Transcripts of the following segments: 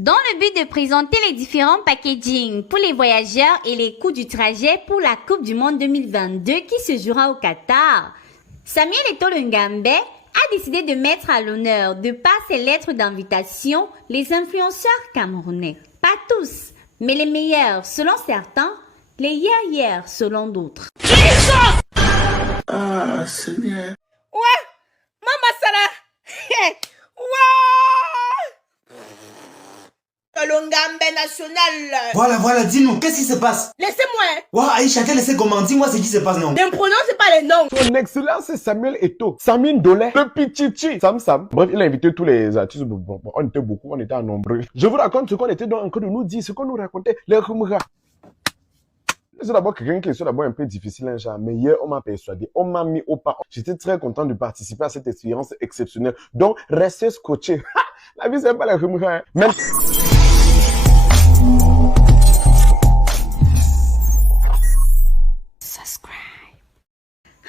Dans le but de présenter les différents packaging pour les voyageurs et les coûts du trajet pour la Coupe du Monde 2022 qui se jouera au Qatar, Samuel Eto'o Ngambe a décidé de mettre à l'honneur, de par ses lettres d'invitation, les influenceurs camerounais. Pas tous, mais les meilleurs selon certains, les hier selon d'autres. Ah, Seigneur. Ouais, Mama Sana. Le Ngambe national. Voilà, dis-nous, qu'est-ce qui se passe? Laissez-moi. Waouh, Aïcha, quel est comment? Dis-moi ce qui se passe, non? Ne me prononcez pas les noms. Son excellence, c'est Samuel Eto'o. Samin Dolé, le Pichichi. Sam. Bref, il a invité tous les artistes. On était beaucoup, on était en nombreux. Je vous raconte ce qu'on était donc en train de nous dire, ce qu'on nous racontait. Les Khumra. C'est d'abord quelqu'un qui est d'abord un peu difficile, hein, genre, mais hier, on m'a persuadé, on m'a mis au pas. J'étais très content de participer à cette expérience exceptionnelle. Donc, restez scotchés. La vie, c'est pas la Khumra, hein. Même...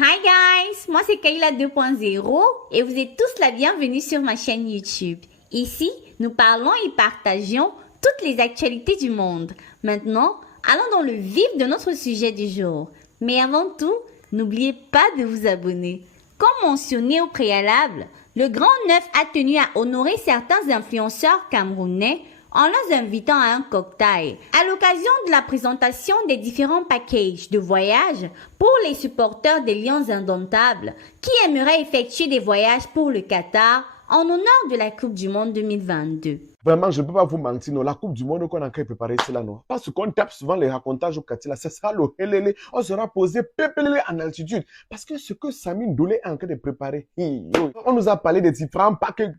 Hi guys, moi c'est Kayla 2.0 et vous êtes tous la bienvenue sur ma chaîne YouTube. Ici, nous parlons et partageons toutes les actualités du monde. Maintenant, allons dans le vif de notre sujet du jour. Mais avant tout, n'oubliez pas de vous abonner. Comme mentionné au préalable, le Grand Neuf a tenu à honorer certains influenceurs camerounais en les invitant à un cocktail, à l'occasion de la présentation des différents packages de voyage pour les supporters des Lions Indomptables qui aimeraient effectuer des voyages pour le Qatar en honneur de la Coupe du Monde 2022. Vraiment, je ne peux pas vous mentir, non. La Coupe du Monde qu'on a préparée, c'est là, non. Parce qu'on tape souvent les racontages au Qatar, ce sera le helele, on sera posé pépélé en altitude. Parce que ce que Samin Dolé est en train de préparer, on nous a parlé des différents packages,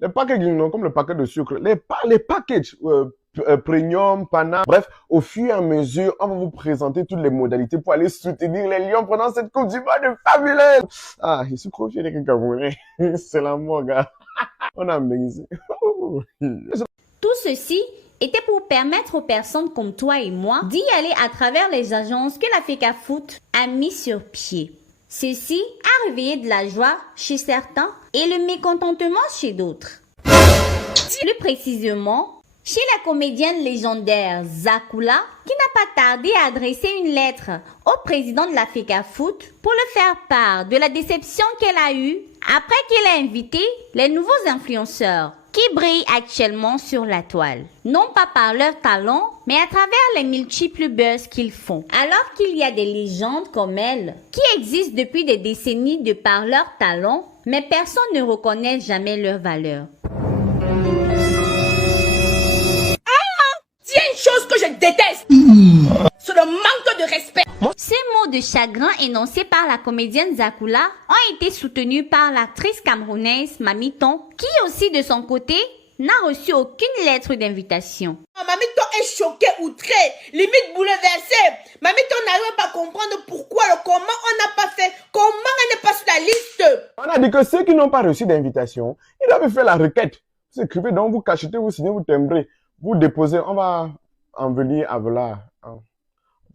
les packages, non, comme le paquet de sucre, les packages premium, pana, bref, au fur et à mesure, on va vous présenter toutes les modalités pour aller soutenir les Lions pendant cette Coupe du Monde fabuleuse. Ah, je suis confié avec un Camerounais. C'est la mort, gars. On a amené. Tout ceci était pour permettre aux personnes comme toi et moi d'y aller à travers les agences que la FECAFOOT a mis sur pied. Ceci a réveillé de la joie chez certains et le mécontentement chez d'autres. Plus précisément, chez la comédienne légendaire Zakula, qui n'a pas tardé à adresser une lettre au président de la FECAFOOT pour le faire part de la déception qu'elle a eue après qu'elle a invité les nouveaux influenceurs qui brillent actuellement sur la toile. Non pas par leur talent, mais à travers les multiples buzz qu'ils font. Alors qu'il y a des légendes comme elles qui existent depuis des décennies de par leur talent, mais personne ne reconnaît jamais leur valeur. S'il y a une chose que je déteste, c'est le manque de respect. Ces mots de chagrin énoncés par la comédienne Zakula ont été soutenus par l'actrice camerounaise Mamiton, qui aussi de son côté n'a reçu aucune lettre d'invitation. Mamiton est choquée, outrée, limite bouleversée. Mamiton n'arrive pas à comprendre pourquoi, comment on n'a pas fait, comment elle n'est pas sur la liste. On a dit que ceux qui n'ont pas reçu d'invitation, ils doivent faire la requête. Vous écrivez donc, vous cachetez, vous signez, vous timbrez, vous déposez, on va en venir à voilà.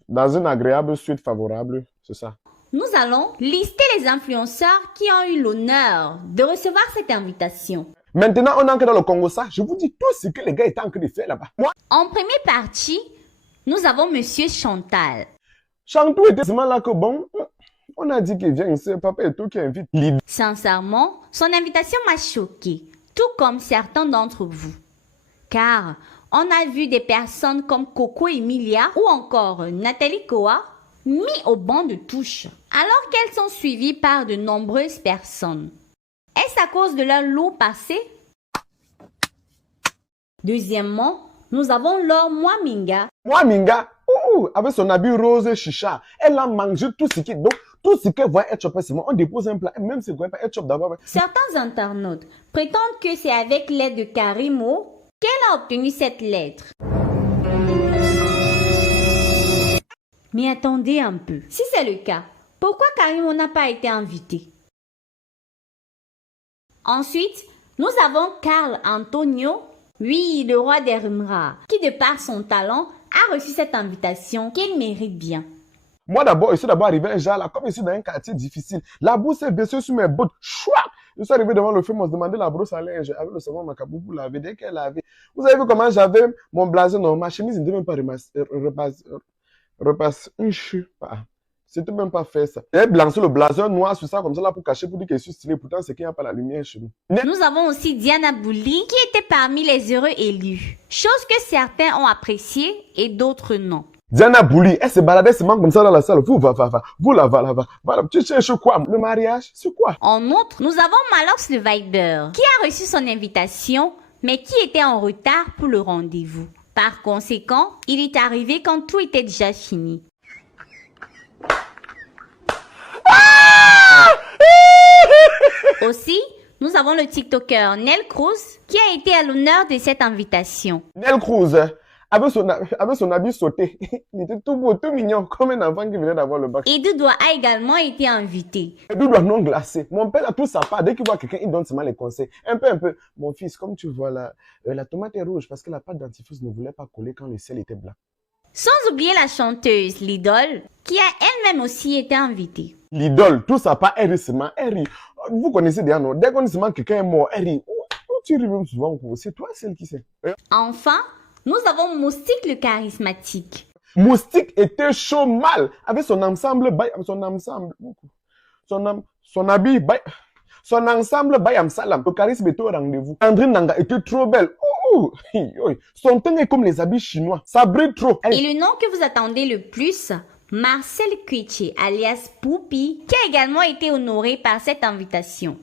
Dans une agréable suite favorable, c'est ça. Nous allons lister les influenceurs qui ont eu l'honneur de recevoir cette invitation. Maintenant, on est encore dans le Congo, ça. Je vous dis tout ce que les gars étaient en train de faire là-bas. Moi, En première partie, nous avons Monsieur Chantal. Chantou était seulement là que bon, on a dit qu'il vient ici, papa et tout qui invite l'idée. Sincèrement, son invitation m'a choquée, tout comme certains d'entre vous. Car on a vu des personnes comme Coco Emilia ou encore Nathalie Koa mis au banc de touche, alors qu'elles sont suivies par de nombreuses personnes. Est-ce à cause de leur lourd passé? Deuxièmement, nous avons Laure Mwaminga. Moi, Minga, avec son habit rose chicha, elle a mangé tout ce qui donc tout ce qu'elle voit être chopé, c'est moi. On dépose un plat, même si elle ne voit pas être chopé d'abord. Certains internautes prétendent que c'est avec l'aide de Karimo qu'elle a obtenu cette lettre. Mais attendez un peu. Si c'est le cas, pourquoi Karimo n'a pas été invité? Ensuite, nous avons Carl Antonio, oui, le roi des Rumra, qui de par son talent a reçu cette invitation qu'il mérite bien. Moi d'abord, je suis d'abord arrivé un genre là, comme ici dans un quartier difficile. La boue s'est baissée sur mes bottes. Chouac! Je suis arrivé devant le film, on se demandait la brosse à linge avec le savon macabou pour laver. Dès qu'elle lavait, vous avez vu comment j'avais mon blason, non, ma chemise n'était même pas repasse. C'était même pas fait ça. J'avais blancé le blason noir sur ça comme ça là pour cacher, pour dire que je suis stylé. Pourtant, c'est qu'il n'y a pas la lumière chez nous. Nous avons aussi Diana Bouli qui était parmi les heureux élus. Chose que certains ont appréciée et d'autres non. Diana Bouli, elle se baladait seulement comme ça dans la salle. Vous là. Voilà, tu cherches quoi? Le mariage, c'est quoi? En outre, nous avons Malox le Viber qui a reçu son invitation mais qui était en retard pour le rendez-vous. Par conséquent, il est arrivé quand tout était déjà fini. Aussi, nous avons le TikToker Nel Cruz qui a été à l'honneur de cette invitation. Nel Cruz, avec son habit sauté, il était tout beau, tout mignon, comme un enfant qui venait d'avoir le bac. Et Doudou a également été invité. Doudou non glacé. Mon père a tout sa part. Dès qu'il voit quelqu'un, il donne seulement les conseils. Un peu. Mon fils, comme tu vois là, la tomate est rouge parce que la pâte dentifrice ne voulait pas coller quand le ciel était blanc. Sans oublier la chanteuse Lidol qui a elle-même aussi été invitée. L'idole, tout ça part, elle rit seulement, elle rit. Vous connaissez déjà, non? Dès qu'on dit seulement quelqu'un est mort, elle rit. Tu ris même souvent, c'est toi celle qui sait. Enfin, nous avons Moustique le charismatique. Moustique était chaud mal avec son ensemble, son habit, son ensemble, bayam salam. Le charisme était au rendez-vous. Andrine Nanga était trop belle. Son teint est comme les habits chinois. Ça brille trop. Et le nom que vous attendez le plus, Marcel Cuiche, alias Poupi, qui a également été honoré par cette invitation.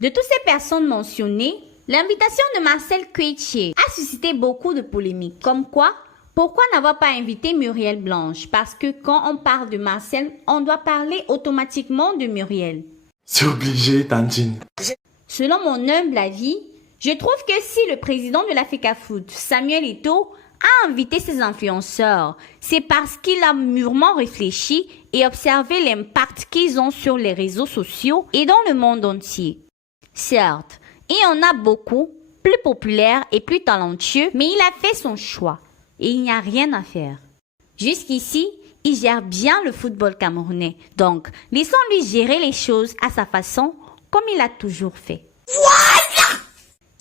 De toutes ces personnes mentionnées, l'invitation de Marcel Cuiche a suscité beaucoup de polémiques. Comme quoi, pourquoi n'avoir pas invité Muriel Blanche? Parce que quand on parle de Marcel, on doit parler automatiquement de Muriel. C'est obligé, Tantine. Selon mon humble avis, je trouve que si le président de la FECAFOOT, Samuel Eto'o, a invité ses influenceurs, c'est parce qu'il a mûrement réfléchi et observé l'impact qu'ils ont sur les réseaux sociaux et dans le monde entier. Certes, il y en a beaucoup, plus populaires et plus talentueux, mais il a fait son choix et il n'y a rien à faire. Jusqu'ici, il gère bien le football camerounais, donc laissons-lui gérer les choses à sa façon, comme il a toujours fait. Voilà!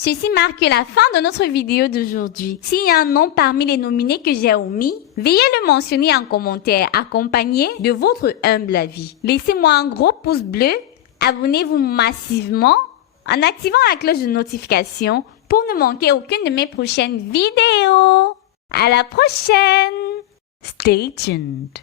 Ceci marque la fin de notre vidéo d'aujourd'hui. S'il y a un nom parmi les nominés que j'ai omis, veuillez le mentionner en commentaire, accompagné de votre humble avis. Laissez-moi un gros pouce bleu, abonnez-vous massivement en activant la cloche de notification pour ne manquer aucune de mes prochaines vidéos. À la prochaine! Stay tuned.